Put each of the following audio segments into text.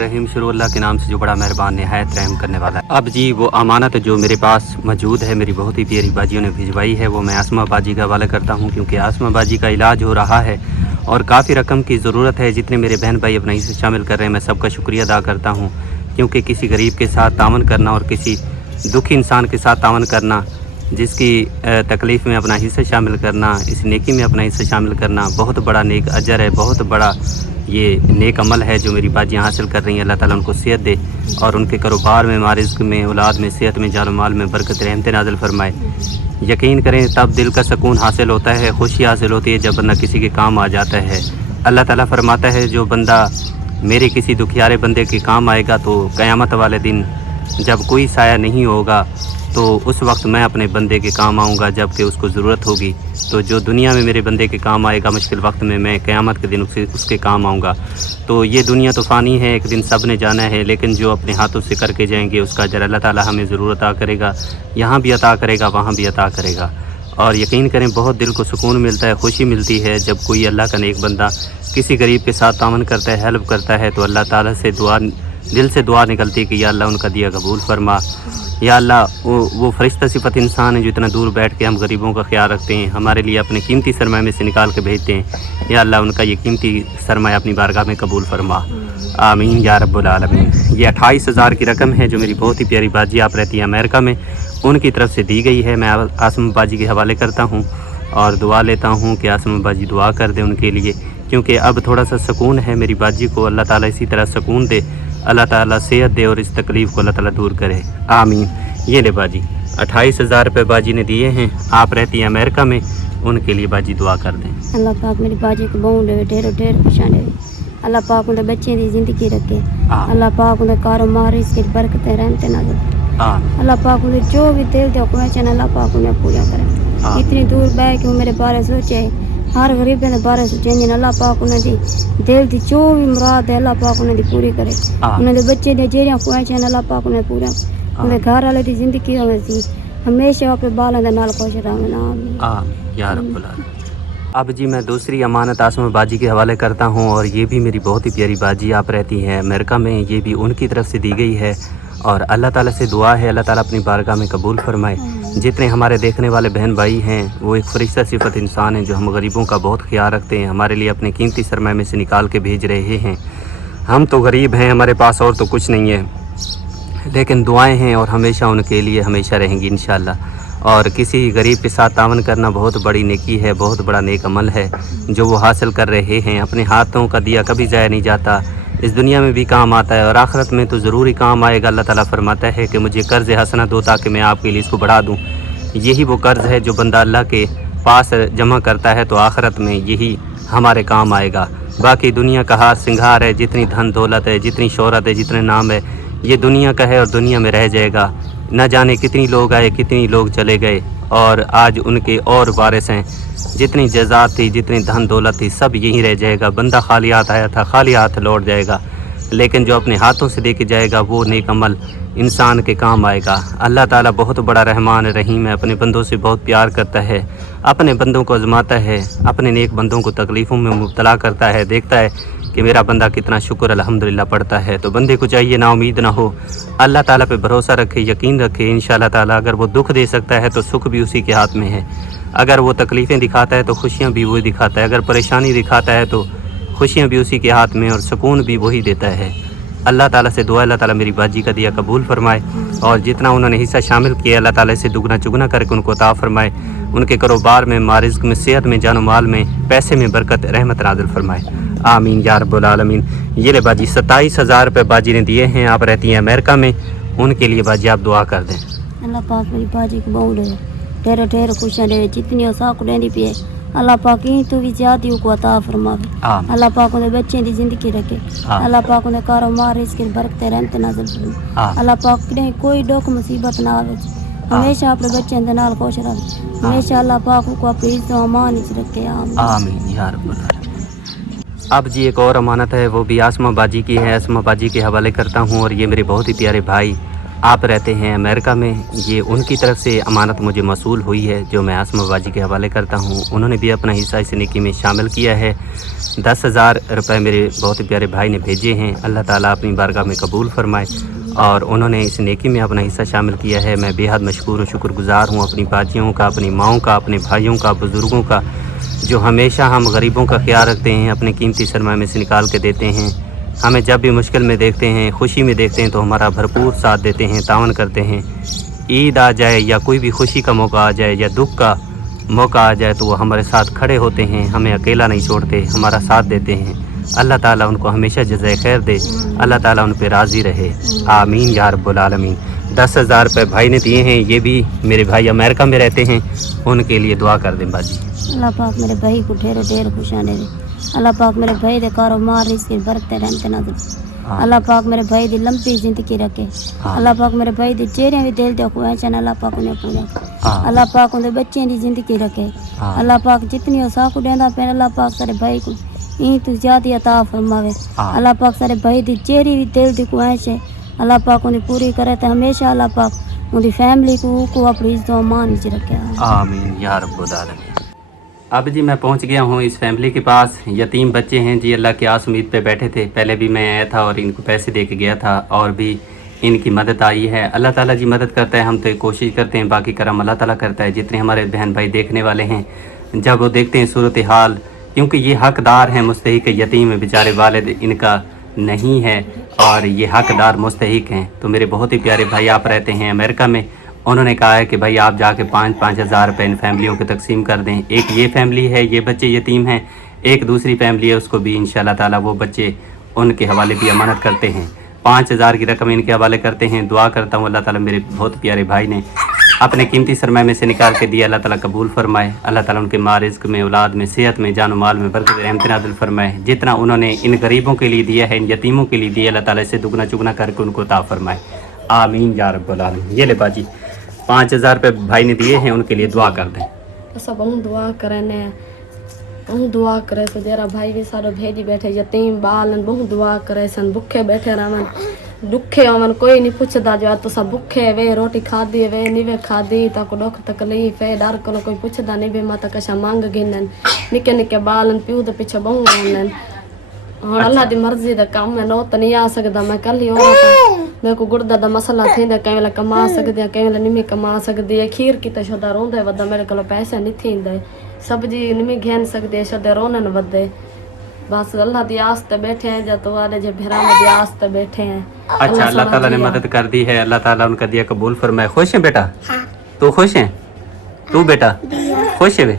बिस्मिल्लाहिर्रहमानिर्रहीम। शुरू अल्लाह के नाम से जो बड़ा मेहरबान नहायत रहम करने वाला है। अब जी वो अमानत जो मेरे पास मौजूद है, मेरी बहुत ही प्यारी बाजियों ने भिजवाई है, वो मैं आसमा बाजी का हवाले करता हूँ, क्योंकि आसमा बाजी का इलाज हो रहा है और काफ़ी रकम की ज़रूरत है। जितने मेरे बहन भाई अपना हिस्सा शामिल कर रहे हैं, मैं सबका शुक्रिया अदा करता हूँ, क्योंकि किसी गरीब के साथ तावन करना और किसी दुखी इंसान के साथ तावन करना, जिसकी तकलीफ़ में अपना हिस्सा शामिल करना, इस नेकी में अपना हिस्सा शामिल करना बहुत बड़ा नेक अजर है, बहुत बड़ा ये नेक अमल है जो मेरी बाजियाँ हासिल कर रही हैं। अल्लाह ताला उनको सेहत दे और उनके कारोबार में, मारिज़्क़ में, औलाद में, सेहत में, जान माल में बरकत रहमत नाज़िल फरमाए। यकीन करें तब दिल का सुकून हासिल होता है, खुशी हासिल होती है जब बंदा किसी के काम आ जाता है। अल्लाह ताला फरमाता है जो बंदा मेरे किसी दुखियारे बंदे के काम आएगा तो क़यामत वाले दिन जब कोई साया नहीं होगा तो उस वक्त मैं अपने बंदे के काम आऊँगा जबकि उसको ज़रूरत होगी। तो जो दुनिया में मेरे बंदे के काम आएगा मुश्किल वक्त में, मैं क़यामत के दिन उसके काम आऊँगा। तो ये दुनिया तो फ़ानी है, एक दिन सब ने जाना है, लेकिन जो अपने हाथों से करके जाएंगे उसका अजर अल्लाह ताला हमें ज़रूर अता करेगा, यहाँ भी अता करेगा, वहाँ भी अता करेगा। और यकीन करें बहुत दिल को सुकून मिलता है, खुशी मिलती है जब कोई अल्लाह का नेक बंदा किसी गरीब के साथ तावन करता है, हेल्प करता है, तो अल्लाह ताला से दिल से दुआ निकलती है कि या अल्लाह उनका दिया कबूल फरमा। या अल्लाह वो फरिश्ता सिफत इंसान है जो इतना दूर बैठ के हम गरीबों का ख्याल रखते हैं, हमारे लिए अपने कीमती सरमाए में से निकाल के भेजते हैं। या अल्लाह उनका ये कीमती सरमाया अपनी बारगाह में कबूल फरमा, आमीन या रब्बुल आलमीन। ये 28,000 की रकम है जो मेरी बहुत ही प्यारी बाजी आप रहती है अमेरिका में, उनकी तरफ से दी गई है। मैं आसमा बाजी के हवाले करता हूँ और दुआ लेता हूँ कि आसमा बाजी दुआ कर दे उनके लिए, क्योंकि अब थोड़ा सा सुकून है मेरी बाजी को। अल्लाह ताला इसी तरह सुकून दे, अल्लाह ताला सेहत दे और इस तकलीफ़ को अल्लाह ताला दूर करे, आमीन। ये ले बाजी 28,000 रुपये बाजी ने दिए हैं, आप रहती हैं अमेरिका में, उनके लिए बाजी दुआ कर दें। अल्लाह पाक मेरी बाजी को बहु दे, ढेर ढेर खुशियां दे। अल्लाह पाक उनके बच्चे की ज़िंदगी रखे, अल्लाह पाक उनके कारोबार इसकी बरकतें रहमतें नाज़िल। अल्लाह पाक उन्हें जो भी दिल दे ख्वाहिशां अल्लाह पाक उन्हें पूरा करे। इतनी दूर बैठ के मेरे बारे सोचे, हर गरीब के बारे सोचेंगे, अल्लाह पाक उन्हें दी दिल दी जो भी मुराद है अल्लाह पाक उन्हें दी पूरी करे। उन्हें बच्चे ने जेरियां ख्वाहिशां अल्लाह पाक उन्हें पूरा, उन्हें घर वाले की जिंदगी होगी हमेशा अपने बालों के नाल खुश रहना, आमीन या रब्बुल आलमीन। अब जी मैं दूसरी अमानत आसमा बाजी के हवाले करता हूँ, और ये भी मेरी बहुत ही प्यारी बाजी आप रहती हैं अमेरिका में, ये भी उनकी तरफ से दी गई है। और अल्लाह ताला से दुआ है अल्लाह ताला अपनी बारगाह में कबूल फरमाए। जितने हमारे देखने वाले बहन भाई हैं वो एक फरिश्ता सिफत इंसान हैं जो हम गरीबों का बहुत ख्याल रखते हैं, हमारे लिए अपने कीमती सरमाए में से निकाल के भेज रहे हैं। हम तो गरीब हैं, हमारे पास और तो कुछ नहीं है, लेकिन दुआएं हैं और हमेशा उनके लिए हमेशा रहेंगी इंशाअल्लाह। और किसी गरीब के साथ तावन करना बहुत बड़ी नेकी है, बहुत बड़ा नेक अमल है जो वो हासिल कर रहे हैं। अपने हाथों का दिया कभी ज़ाया नहीं जाता, इस दुनिया में भी काम आता है और आखिरत में तो ज़रूर ही काम आएगा। अल्लाह ताला फरमाता है कि मुझे कर्ज़ हसना दो ताकि मैं आपके लिए इसको बढ़ा दूँ। यही वो कर्ज़ है जो बंदा अल्लाह के पास जमा करता है तो आखिरत में यही हमारे काम आएगा। बाकी दुनिया का हार सिंगार है, जितनी धन दौलत है, जितनी शोहरत है, जितने नाम है, ये दुनिया का है और दुनिया में रह जाएगा। न जाने कितनी लोग आए, कितनी लोग चले गए और आज उनके और वारिस हैं। जितनी जज़ात थी, जितनी धन दौलत थी, सब यहीं रह जाएगा। बंदा खाली हाथ आया था, खाली हाथ लौट जाएगा, लेकिन जो अपने हाथों से दे के जाएगा वो नेक अमल इंसान के काम आएगा। अल्लाह ताला बहुत बड़ा रहमान रहीम है, अपने बंदों से बहुत प्यार करता है, अपने बंदों को आजमाता है, अपने नेक बंदों को तकलीफ़ों में मुब्तला करता है, देखता है कि मेरा बंदा कितना शुक्र अल्हम्दुलिल्लाह पढ़ता है। तो बंदे को चाहिए ना उम्मीद ना हो, अल्लाह ताला पे भरोसा रखे, यकीन रखे, इंशाअल्लाह ताला अगर वो दुख दे सकता है तो सुख भी उसी के हाथ में है। अगर वो तकलीफ़ें दिखाता है तो खुशियाँ भी वही दिखाता है, अगर परेशानी दिखाता है तो खुशियाँ भी उसी के हाथ में और सुकून भी वही देता है। अल्लाह ताला से दुआ अल्लाह ताला मेरी बाजी का दिया कबूल फरमाए और जितना उन्होंने हिस्सा शामिल किया अल्लाह ताला से दुगना चुगना करके उनको अता फरमाए। उनके कारोबार में, मारिज़्क़ में, सेहत में, जान माल में, पैसे में बरकत रहमत नाज़िल फरमाए, आमीन या रब्बुल आलमीन। ये ले बाजी 27,000 रुपये बाजी ने दिए हैं, आप रहती हैं अमेरिका में, उनके लिए बाजी आप दुआ कर दें। अल्लाह पाक मेरी बाजी को बहु दे, ढेर ढेर खुशियां दे, जितनी औसाक देनी पिए अल्लाह पाक ही तो भी ज़्यादा को अता फरमावे। अल्लाह पाक उन्हें बच्चे की ज़िंदगी रखे, अल्लाह पाक उन्हें कारोबार इसके बरकत रहमत नाज़िल फरमाए। अल्लाह पाक ने कोई दुख मुसीबत ना आवे, हमेशा अपने बच्चों के नाल खुश रहे, हमेशा अल्लाह पाक को अपनी इज्जत अमान इच रखे, आमीन या रब्बुल आलमीन। अब जी एक और अमानत है, वो भी आसमा बाजी की है, आसमा बाजी के हवाले करता हूँ। और ये मेरे बहुत ही प्यारे भाई आप रहते हैं अमेरिका में, ये उनकी तरफ से अमानत मुझे मौसूल हुई है जो मैं आसमा बाजी के हवाले करता हूँ। उन्होंने भी अपना हिस्सा इस नेकी में शामिल किया है। 10,000 रुपये मेरे बहुत ही प्यारे भाई ने भेजे हैं। अल्लाह ताला अपनी बारगाह में कबूल फरमाए, और उन्होंने इस नेकी में अपना हिस्सा शामिल किया है। मैं बेहद मशकूर और शुक्रगुज़ार हूँ अपनी बाजियों का, अपनी माँओं का, अपने भाइयों का, बुज़ुर्गों का, जो हमेशा हम गरीबों का ख्याल रखते हैं, अपने कीमती सरमाए में से निकाल के देते हैं। हमें जब भी मुश्किल में देखते हैं, खुशी में देखते हैं तो हमारा भरपूर साथ देते हैं, तावन करते हैं। ईद आ जाए या कोई भी खुशी का मौका आ जाए या दुख का मौका आ जाए तो वो हमारे साथ खड़े होते हैं, हमें अकेला नहीं छोड़ते, हमारा साथ देते हैं। अल्लाह ताला उनको हमेशा जज़ाए खैर दे, अल्लाह ताला उन पे राज़ी रहे, आमीन या रब्बुल आलमीन। 10,000 रुपये भाई ने दिए हैं, ये भी मेरे भाई अमेरिका में रहते हैं, उनके लिए दुआ कर दें बाजी। अल्लाह पाक मेरे भाई को ढेर ढेर खुशाने दे। अल्लाह पाक मेरे भाई दे कारोबार इसके बरकते रहमते नाज़िल। अल्लाह पाक मेरे भाई दी लंबी जिंदगी रखे। अल्लाह पाक मेरे भाई दी चेहरे भी दिल दे खुआचन, अल्लाह पाक उन्हें पूरा। अल्लाह पाक उनके बच्चों की जिंदगी रखे। अल्लाह पाक जितनी उसा को देंदा पे अल्लाह पाक सारे भाई को ई तू ज्यादा अता फरमावे। अल्लाह पाक सारे भाई दी चेहरे भी दिल दी खुआचे, अल्लाह पाक उन्हें पूरी करे तो हमेशा अल्लाह पाक उनकी फैमिली को अपनी इज्जत और मान में रखे, आमीन या रब्बुल आलमीन। अब जी मैं पहुंच गया हूं इस फैमिली के पास। यतीम बच्चे हैं जी, अल्लाह की आस उम्मीद पे बैठे थे। पहले भी मैं आया था और इनको पैसे दे के गया था, और भी इनकी मदद आई है। अल्लाह ताला जी मदद करता है, हम तो कोशिश करते हैं, बाकी करम अल्लाह ताला करता है। जितने हमारे बहन भाई देखने वाले हैं, जब वो देखते हैं सूरत हाल, क्योंकि ये हकदार हैं, मुस्तहिक यतीम बेचारे, वालिद इनका नहीं है और ये हकदार मुस्तहिक हैं। तो मेरे बहुत ही प्यारे भाई आप रहते हैं अमेरिका में, उन्होंने कहा है कि भाई आप जाके 5-5 हज़ार रुपये इन फैमिलियों को तकसीम कर दें। एक ये फैमिली है, ये बच्चे यतीम हैं, एक दूसरी फैमिली है, उसको भी इंशाल्लाह ताला वो बच्चे उनके हवाले भी अमानत करते हैं। 5,000 की रकम इनके हवाले करते हैं। दुआ करता हूँ अल्लाह ताला मेरे बहुत प्यारे भाई ने अपने कीमती सरमाए में से निकाल के दिया, अल्लाह ताला कबूल फरमाए। अल्लाह ताला उनके माल रिज़्क़ में, औलाद में, सेहत में, जान माल में बरकत रहमत नाज़िल फरमाए। जितना उन्होंने इन गरीबों के लिए दिया है, इन यतीमों के लिए दिया, अल्लाह ताला से दुगना चुगना करके उनको अता फरमाए, आमीन या रब्बुल आलमीन। ये ले बाजी 5,000 रुपये भाई ने दिए हैं, उनके लिए दुआ कर दें। सब हम दुआ करने, हम दुआ करे से जरा भाई भी सारे भेजी बैठे यतीम बालन, बहुत दुआ करे सन, भुखे बैठे रहन, दुखे अमन कोई नहीं पुछदा जो तो सब भुखे वे, रोटी खादी वे निवे खादी ताको दुख तकलीफ है, डर को कोई पुछदा नहीं वे, माता कशा मांग गिनन, निके निके बालन प्यू दे पीछे बहु रहन। और अल्लाह दी मर्जी दा काम है, नो तो नहीं आ सकदा। मैं कल ही होना मेरे को गुर्दा दा मसला थींदा, कई वेले कमा सकदे, कई वेले नहीं कमा सकदी है। खीर की तो शोदा रोंदे वदा, मेरे को पैसे नहीं थींदे, सब्जी नहीं घेन सकदे, शोदे रोनन वदे। बस अल्लाह दी आस ते बैठे हैं, जब तो वाले जो भेरा में दी आस ते बैठे हैं। अच्छा, अल्लाह ताला ने मदद कर दी है, अल्लाह ताला उनका दिया कबूल फरमाए। खुश है बेटा? तू खुश है? तू बेटा खुश है वे?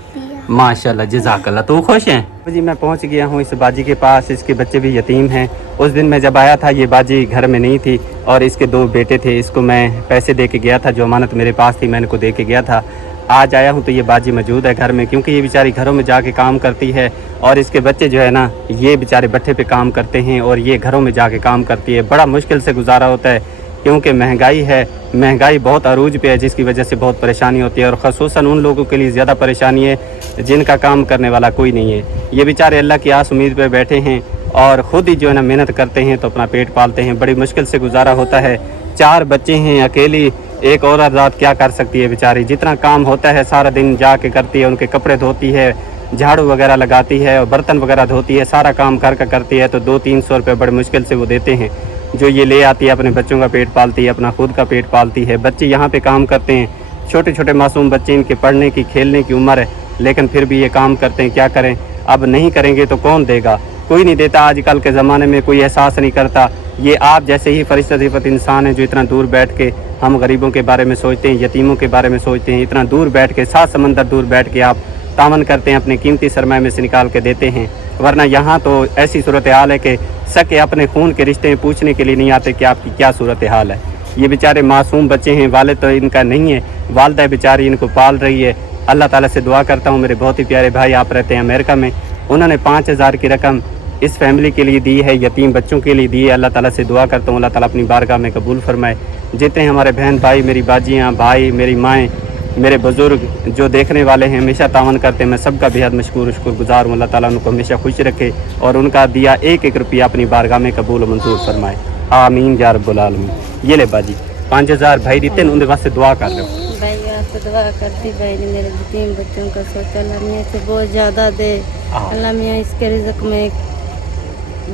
माशाल्लाह, जज़ाकल्लाह। तू खुश है? जी मैं पहुंच गया हूं इस बाजी के पास, इसके बच्चे भी यतीम हैं। उस दिन मैं जब आया था ये बाजी घर में नहीं थी और इसके 2 बेटे थे, इसको मैं पैसे दे के गया था, जो अमानत मेरे पास थी मैं इनको दे के गया था। आज आया हूं तो ये बाजी मौजूद है घर में, क्योंकि ये बेचारी घरों में जाके काम करती है और इसके बच्चे जो है ना ये बेचारे भट्ठे पे काम करते हैं और ये घरों में जाके काम करती है। बड़ा मुश्किल से गुजारा होता है, क्योंकि महंगाई है, महंगाई बहुत अरूज पे है, जिसकी वजह से बहुत परेशानी होती है। और ख़ुसूसन उन लोगों के लिए ज़्यादा परेशानी है जिनका काम करने वाला कोई नहीं है। ये बेचारे अल्लाह की आस उम्मीद पे बैठे हैं और ख़ुद ही जो है ना मेहनत करते हैं तो अपना पेट पालते हैं। बड़ी मुश्किल से गुजारा होता है। 4 बच्चे हैं, अकेली एक औरत रात क्या कर सकती है बेचारी। जितना काम होता है सारा दिन जाके करती है, उनके कपड़े धोती है, झाड़ू वगैरह लगाती है और बर्तन वगैरह धोती है, सारा काम घर का करती है। तो 200-300 रुपये बड़े मुश्किल से वो देते हैं, जो ये ले आती है, अपने बच्चों का पेट पालती है, अपना खुद का पेट पालती है। बच्चे यहाँ पे काम करते हैं, छोटे छोटे मासूम बच्चे, इनके पढ़ने की खेलने की उम्र है, लेकिन फिर भी ये काम करते हैं। क्या करें, अब नहीं करेंगे तो कौन देगा? कोई नहीं देता। आजकल के ज़माने में कोई एहसास नहीं करता। ये आप जैसे ही फरिश्ता सिफत इंसान है जो इतना दूर बैठ के हम गरीबों के बारे में सोचते हैं, यतीमों के बारे में सोचते हैं। इतना दूर बैठ के, 7 समंदर दूर बैठ के आप तामन करते हैं, अपने कीमती सरमाए में से निकाल के देते हैं। वरना यहाँ तो ऐसी सूरत हाल है कि सके अपने खून के रिश्ते में पूछने के लिए नहीं आते कि आपकी क्या सूरत हाल है। ये बेचारे मासूम बच्चे हैं, वालिद तो इनका नहीं है, वालदा बेचारी इनको पाल रही है। अल्लाह ताला से दुआ करता हूँ, मेरे बहुत ही प्यारे भाई आप रहते हैं अमेरिका में, उन्होंने 5,000 की रकम इस फैमिली के लिए दी है, यतीम बच्चों के लिए दी है। अल्लाह ताला से दुआ करता हूँ अल्लाह ताला अपनी बारगाह में कबूल फरमाए। जितने हमारे बहन भाई, मेरी बाजियाँ, भाई, मेरी माएँ, मेरे बुज़ुर्ग जो देखने वाले हैं, हमेशा तावन करते हैं, मैं सबका बेहद मशकूर शुक्रगुज़ार हूँ। अल्लाह ताला उनको हमेशा खुश रखे और उनका दिया 1-1 रुपया अपनी बारगाह में कबूल मंजूर फरमाए, आमीन या रब्बुल आलमीन। ये ले बाजी 5000 भाई दिते उनके वास्ते दुआ कर लो। भाई वास्ते दुआ करती, भाई ने मेरे 3 बच्चों का सोचा, अल्लाह मियाँ से बहुत ज़्यादा दे, अल्लाह मियाँ इसके रिज़्क़ में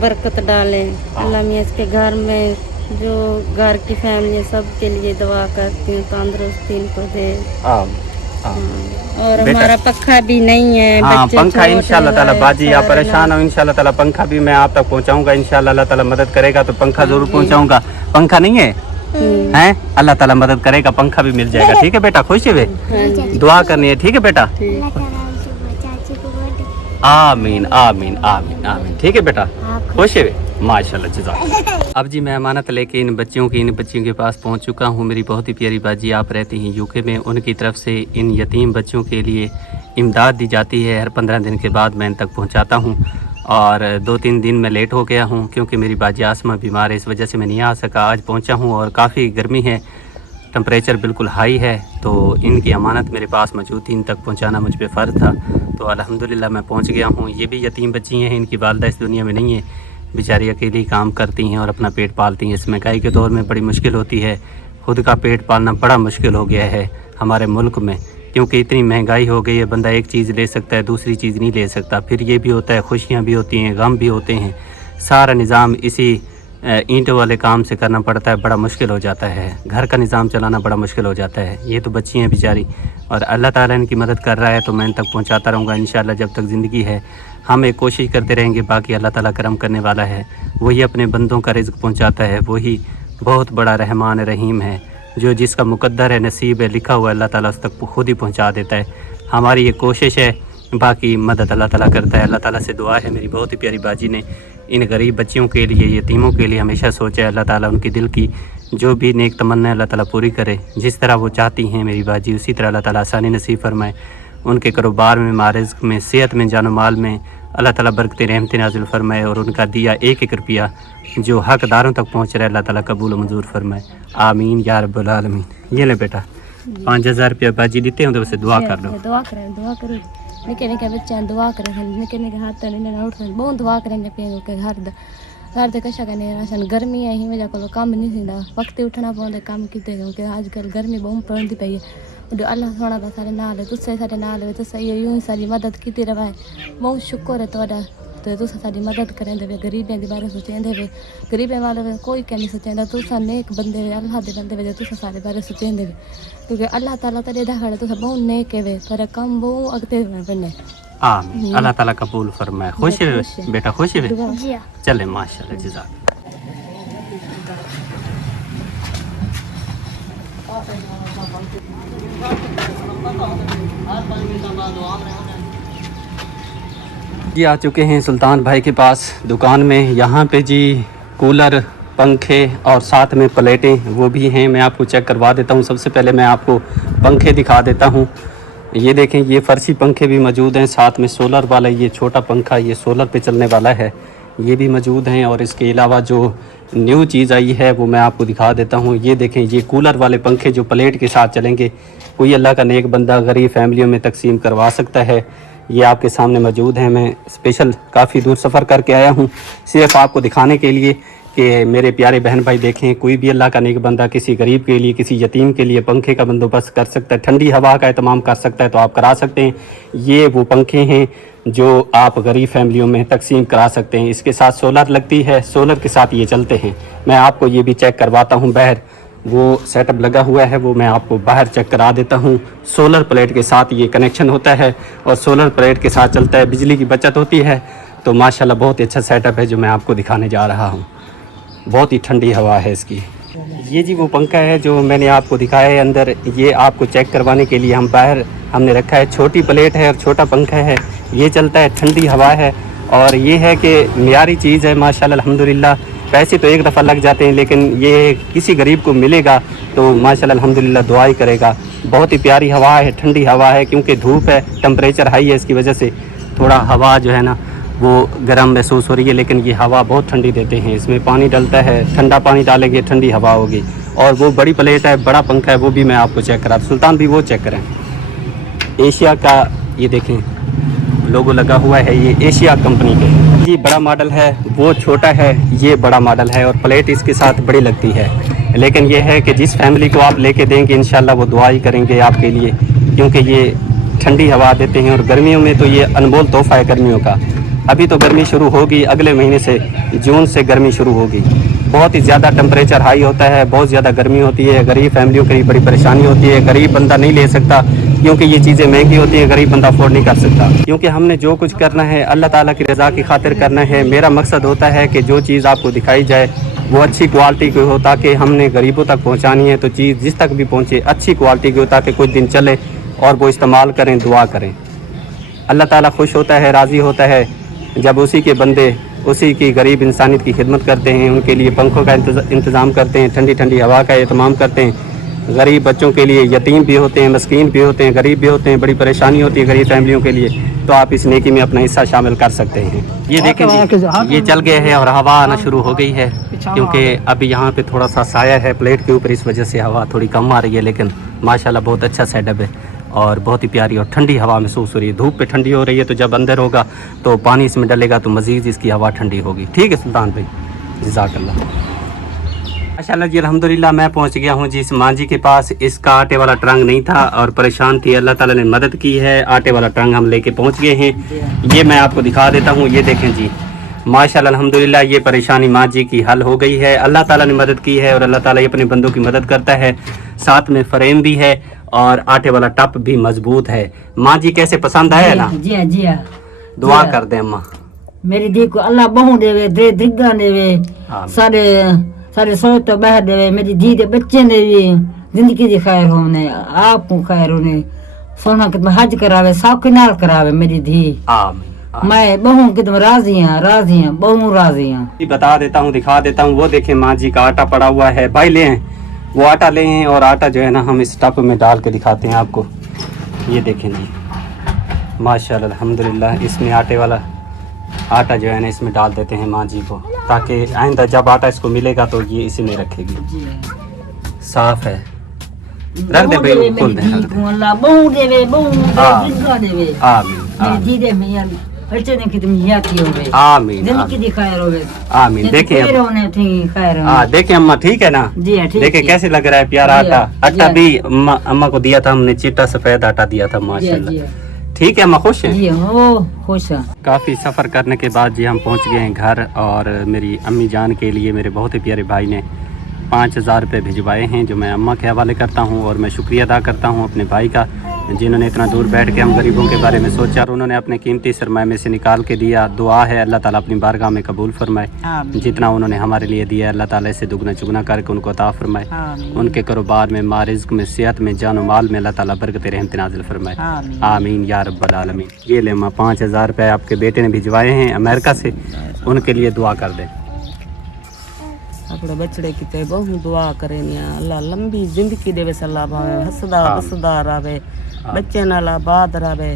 बरकत डाले, अल्लाह मियाँ इसके घर में जो घर की फैमिली सब के लिए दुआ करती हूँ, तंदुरुस्ती इनको दे। और हमारा पंखा भी नहीं है, हाँ बच्चे पंखा छोटे इंशाल्लाह ताला हैं, बाजी आप सारे परेशान हो, इंशाल्लाह ताला पंखा भी मैं आप तक पहुंचाऊंगा, इंशाल्लाह अल्लाह ताला मदद करेगा तो पंखा जरूर पहुंचाऊंगा। पंखा नहीं है हैं, अल्लाह ताला मदद करेगा, पंखा भी मिल जाएगा। ठीक है बेटा, खुश है, दुआ करनी है, ठीक है बेटा। आमीन आमीन आमीन आमीन। ठीक है बेटा, खुश है, माशाल्लाह जज़ाक। अब जी मैं अमानत लेके इन बच्चियों के पास पहुंच चुका हूं। मेरी बहुत ही प्यारी बाजी आप रहती हैं यूके में, उनकी तरफ से इन यतीम बच्चों के लिए इमदाद दी जाती है। हर 15 दिन के बाद मैं इन तक पहुंचाता हूं और 2-3 दिन में लेट हो गया हूं क्योंकि मेरी बाजी आसमा बीमार है, इस वजह से मैं नहीं आ सका। आज पहुंचा हूं और काफ़ी गर्मी है, टेम्परेचर बिल्कुल हाई है, तो इनकी अमानत मेरे पास मौजूद थी, इन तक पहुंचाना मुझ पे फ़र्ज़ था। तो अल्हम्दुलिल्लाह मैं पहुंच गया हूं। ये भी यतीम बच्ची हैं, इनकी वालिदा इस दुनिया में नहीं है, बेचारी अकेली काम करती हैं और अपना पेट पालती हैं। इस महंगाई के दौर में बड़ी मुश्किल होती है, खुद का पेट पालना बड़ा मुश्किल हो गया है हमारे मुल्क में, क्योंकि इतनी महंगाई हो गई है, बंदा एक चीज़ ले सकता है दूसरी चीज़ नहीं ले सकता। फिर ये भी होता है, खुशियाँ भी होती हैं, गम भी होते हैं, सारा निज़ाम इसी ईंटों वाले काम से करना पड़ता है, बड़ा मुश्किल हो जाता है, घर का निज़ाम चलाना बड़ा मुश्किल हो जाता है। ये तो बच्ची हैं बेचारी और अल्लाह ताला इनकी मदद कर रहा है, तो मैं इन तक पहुंचाता रहूँगा इंशाल्लाह जब तक ज़िंदगी है। हम एक कोशिश करते रहेंगे, बाकी अल्लाह ताला करम करने वाला है, वही अपने बंदों का रिज़्क़ पहुंचाता है, वही बहुत बड़ा रहमान रहीम है। जो जिसका मुकद्दर है, नसीब है, लिखा हुआ है, अल्लाह ताला उस तक खुद ही पहुँचा देता है। हमारी ये कोशिश है, बाकी मदद अल्लाह ताला करता है। अल्लाह ताला से दुआ है, मेरी बहुत ही प्यारी बाजी ने इन गरीब बच्चियों के लिए, यतीमों के लिए हमेशा सोचा है। अल्लाह ताला उनकी दिल की जो भी नेक तमन्ना है अल्लाह ताला पूरी करे, जिस तरह वो चाहती हैं मेरी बाजी, उसी तरह अल्लाह ताला आसानी नसीब फरमाए। उनके कारोबार में, मारिज़्क़ में, सेहत में, जानो माल में अल्लाह ताला बरकत रहमत नाज़िल फरमाए और उनका दिया एक एक रुपया जो हकदारों तक पहुँच रहा है अल्लाह ताला कबूल मंजूर फरमाए। आमीन या रब्बुल आलमीन। ये ले बेटा 5000 रुपया बाजी देते हैं, तो वैसे दुआ कर लो। दुआ करो निके निके बच्चे दुआ करें, निके निके हाथ ने उठ बहुत दुआ करेंगे पेंगो के घर दे कशा करने राशन गर्मी है ही वजह को काम नहीं सींदा, वक्त उठना पौंदा काम कीते क्योंकि आजकल गर्मी बहुत पौंदी पई है। अल्लाह सोना दा सारे नाल है, तुसे सारे नाल है, तुसे यूं ही सारी मदद कीती रहे, बहुत शुक्र है तोड़ा। तो तुसा सारी मदद करें दे, गरीबें के बारे सोचेंदे वे, गरीबें वाले कोई क्या नहीं सोचेंदा, तुसा नेक बंदे वे, अल्लाह दे बंदे वे, तुसा सारे बारे सोचेंदे वे क्योंकि अल्लाह ताला तेरे दा खड़े तुसा बहुत नेक है वे, पर कम बहुत अगते बने। आमीन, अल्लाह ताला कबूल फरमाए। खुश है बेटा, खुश है चले, माशाल्लाह जज़ाक। ये आ चुके हैं सुल्तान भाई के पास दुकान में। यहाँ पे जी कूलर, पंखे और साथ में प्लेटें वो भी हैं, मैं आपको चेक करवा देता हूँ। सबसे पहले मैं आपको पंखे दिखा देता हूँ। ये देखें, ये फर्शी पंखे भी मौजूद हैं, साथ में सोलर वाला ये छोटा पंखा, ये सोलर पे चलने वाला है, ये भी मौजूद हैं। और इसके अलावा जो न्यू चीज़ आई है वो मैं आपको दिखा देता हूँ। ये देखें, ये कूलर वाले पंखे जो प्लेट के साथ चलेंगे, कोई अल्लाह का नेक बंदा गरीब फैमिलियों में तकसीम करवा सकता है। ये आपके सामने मौजूद हैं। मैं स्पेशल काफ़ी दूर सफ़र करके आया हूँ सिर्फ आपको दिखाने के लिए कि मेरे प्यारे बहन भाई देखें, कोई भी अल्लाह का नेक बंदा किसी गरीब के लिए, किसी यतीम के लिए पंखे का बंदोबस्त कर सकता है, ठंडी हवा का एहतमाम कर सकता है, तो आप करा सकते हैं। ये वो पंखे हैं जो आप गरीब फैमिलियों में तकसीम करा सकते हैं। इसके साथ सोलर लगती है, सोलर के साथ ये चलते हैं। मैं आपको ये भी चेक करवाता हूँ, बाहर वो सेटअप लगा हुआ है, वो मैं आपको बाहर चेक करा देता हूँ। सोलर प्लेट के साथ ये कनेक्शन होता है और सोलर प्लेट के साथ चलता है, बिजली की बचत होती है। तो माशाल्लाह बहुत ही अच्छा सेटअप है जो मैं आपको दिखाने जा रहा हूँ। बहुत ही ठंडी हवा है इसकी। ये जी वो पंखा है जो मैंने आपको दिखाया है अंदर, ये आपको चेक करवाने के लिए हम बाहर हमने रखा है। छोटी प्लेट है और छोटा पंखा है, ये चलता है, ठंडी हवा है और ये है कि मियारी चीज़ है माशाल्लाह अल्हम्दुलिल्लाह। पैसे तो एक दफ़ा लग जाते हैं, लेकिन ये किसी गरीब को मिलेगा तो माशाल्लाह अल्हम्दुलिल्लाह दुआ ही करेगा। बहुत ही प्यारी हवा है, ठंडी हवा है, क्योंकि धूप है, टेम्परेचर हाई है, इसकी वजह से थोड़ा हवा जो है ना वो गर्म महसूस हो रही है, लेकिन ये हवा बहुत ठंडी देते हैं। इसमें पानी डलता है, ठंडा पानी डालेंगे ठंडी हवा होगी। और वो बड़ी प्लेट है, बड़ा पंखा है, वो भी मैं आपको चेक करा। सुल्तान भी वो चेक करें, एशिया का ये देखें लोगो लगा हुआ है, ये एशिया कंपनी के। ये बड़ा मॉडल है, वो छोटा है, ये बड़ा मॉडल है और प्लेट इसके साथ बड़ी लगती है। لیکن یہ ہے کہ جس فیملی کو آپ لے کے دیں گے انشاءاللہ وہ دعا ہی کریں گے آپ کے لیے، کیونکہ یہ ٹھنڈی ہوا دیتے ہیں، اور گرمیوں میں تو یہ انمول تحفہ ہے گرمیوں کا۔ ابھی تو گرمی شروع ہوگی، اگلے مہینے سے جون سے گرمی شروع ہوگی، بہت ہی زیادہ ٹمپریچر ہائی ہوتا ہے، بہت زیادہ گرمی ہوتی ہے، غریب فیملیوں کے لیے بڑی پریشانی ہوتی ہے، غریب بندہ نہیں لے سکتا کیونکہ یہ چیزیں مہنگی ہوتی ہیں، غریب بندہ افورڈ نہیں کر سکتا، کیونکہ ہم نے جو کچھ کرنا ہے اللہ تعالیٰ کی رضا کی خاطر کرنا ہے۔ میرا مقصد ہوتا ہے کہ جو چیز آپ کو دکھائی جائے وہ اچھی کوالٹی کی ہو، تاکہ ہم نے غریبوں تک پہنچانی ہے تو چیز جس تک بھی پہنچے اچھی کوالٹی کی ہو، تاکہ کچھ دن چلے اور وہ استعمال کریں، دعا کریں۔ اللہ تعالیٰ خوش ہوتا ہے، راضی ہوتا ہے جب اسی کے بندے اسی کی غریب انسانیت کی خدمت کرتے ہیں، ان کے لیے پنکھوں کا انتظام کرتے ہیں، ٹھنڈی ٹھنڈی ہوا کا اہتمام کرتے ہیں، غریب بچوں کے لیے، یتیم بھی ہوتے ہیں، مسکین بھی ہوتے ہیں، غریب بھی ہوتے ہیں، بڑی پریشانی ہوتی ہے غریب فیملیوں کے لیے، تو آپ اس نیکی میں اپنا حصہ شامل کر سکتے ہیں۔ یہ دیکھیں جی، یہ چل گئے ہیں اور ہوا آنا شروع ہو گئی ہے، کیونکہ ابھی یہاں پہ تھوڑا سا سایہ ہے پلیٹ کے اوپر، اس وجہ سے ہوا تھوڑی کم آ رہی ہے، لیکن ماشاءاللہ بہت اچھا سیٹ اپ ہے اور بہت ہی پیاری اور ٹھنڈی ہوا محسوس ہو رہی ہے۔ دھوپ پہ ٹھنڈی ہو رہی ہے، تو جب اندر ہوگا تو پانی اس میں ڈلے گا تو مزید اس کی ہوا ٹھنڈی ہوگی۔ ٹھیک ہے سلطان بھائی، جزاک اللہ۔ ماشاءاللہ جی، الحمدللہ میں پہنچ گیا ہوں جی اس مانجی کے پاس۔ اس کا آٹے والا ٹرنک نہیں تھا اور پریشان تھی، اللہ تعالیٰ نے مدد کی ہے، آٹے والا ٹرنک ہم لے کے پہنچ گئے ہیں۔ یہ میں آپ کو دکھا دیتا ہوں، یہ دیکھیں جی، ماشاءاللہ الحمدللہ یہ پریشانی مانجی کی حل ہو گئی ہے، اللہ تعالیٰ نے مدد کی ہے، اور اللہ تعالیٰ اپنے بندوں کی مدد کرتا ہے۔ ساتھ میں فریم بھی ہے اور آٹے والا ٹپ بھی مضبوط ہے۔ ماں جی کیسے پسند آیا نا؟ جی ہاں جی ہاں، دعا کر دیں اماں۔ میری دی کو اللہ بہو دے وے، دے دگا دے وے، سارے سارے سو تو باہر دے وے، میری دی دے بچے دے وے، زندگی دی خیر ہونے، آپ کو خیر ہونے، سونا کہ حج کراوے، ساکھ نال کراوے میری دی۔ آمین۔ میں بہو کہ تم راضی ہیں، راضی ہیں، بہو راضی ہیں۔ بتا دیتا ہوں، دکھا دیتا ہوں، وہ دیکھیں ماں جی کا آٹا پڑا ہوا ہے، بھائی لے ہیں وہ آٹا لے ہیں، اور آٹا جو ہے نا ہم اس ٹپ میں ڈال کے دکھاتے ہیں آپ کو۔ یہ دیکھیں جی، ماشاءاللہ الحمدللہ، اس میں آٹے والا آٹا جو ہے نا اس میں ڈال دیتے ہیں ماں جی کو، تاکہ آئندہ جب آٹا اس کو ملے گا تو یہ اسی میں رکھے گی۔ صاف ہے، رکھ دے بھائی، کھول دیں۔ اللہ بہو دے وے، بہو دے دگا دے وے، آمین میری دی دے میں بچے نے کہ تم یاتی ہوئے، آمین زندگی دی خیر ہوئے، آمین۔ دیکھیں خیر ہونے تھی خیر ہونے۔ ہاں دیکھیں اماں، ٹھیک ہے نا؟ جی ہاں ٹھیک دیکھیں ہے۔ کیسے لگ رہا ہے پیارا آٹا۔ آٹا بھی اماں کو دیا تھا ہم نے، چٹا سفید آٹا دیا تھا ماشاءاللہ۔ ٹھیک ہے اماں، خوش ہیں؟ جی ہاں خوش ہیں۔ کافی سفر کرنے کے بعد جی ہم پہنچ گئے ہیں گھر، اور میری امی جان کے لیے میرے بہت ہی پیارے بھائی نے 5000 روپے بھجوائے ہیں، جو میں اماں کے حوالے کرتا ہوں، اور میں شکریہ ادا کرتا ہوں اپنے بھائی کا، جنہوں نے اتنا دور بیٹھ کے ہم غریبوں کے بارے میں سوچا، اور انہوں نے اپنے قیمتی سرمایہ میں سے نکال کے دیا۔ دعا ہے اللہ تعالیٰ اپنی بارگاہ میں قبول فرمائے، جتنا انہوں نے ہمارے لیے دیا اللہ تعالیٰ اسے دگنا چگنا کر کے ان کو عطا فرمائے، ان کے کاروبار میں، مال رزق میں، صحت میں، جان و مال میں اللہ تعالیٰ برکت رحمت نازل فرمائے، آمین یا رب العالمین۔ یہ لے ماں 5000 روپے آپ کے بیٹے نے بھجوائے ہیں امریکہ سے، ان کے لیے دعا کر دیں۔ اپنے بچڑے کیتے بہو دعا کریں، اللہ لمبی زندگی دے وس، اللہ بھاوے ہسدا وسدا رہے، بچے نال آباد رہے،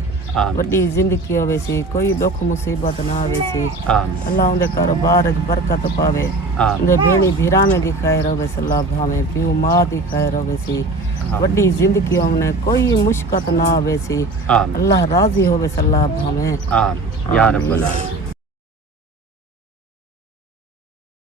وڈی زندگی ہوے سی، کوئی دکھ مصیبت نہ ہوے سی، اللہ ان دے کاروبار وچ برکت پاوے، ان دے بھیڑی بھیرا میں دی خیر ہوے سی، اللہ بھاوے پیو ماں دی خیر ہوے سی، وڈی زندگی ہونے کوئی مشکل نہ ہوے سی، اللہ راضی ہوے سی، اللہ بھاوے یا رب العالمین۔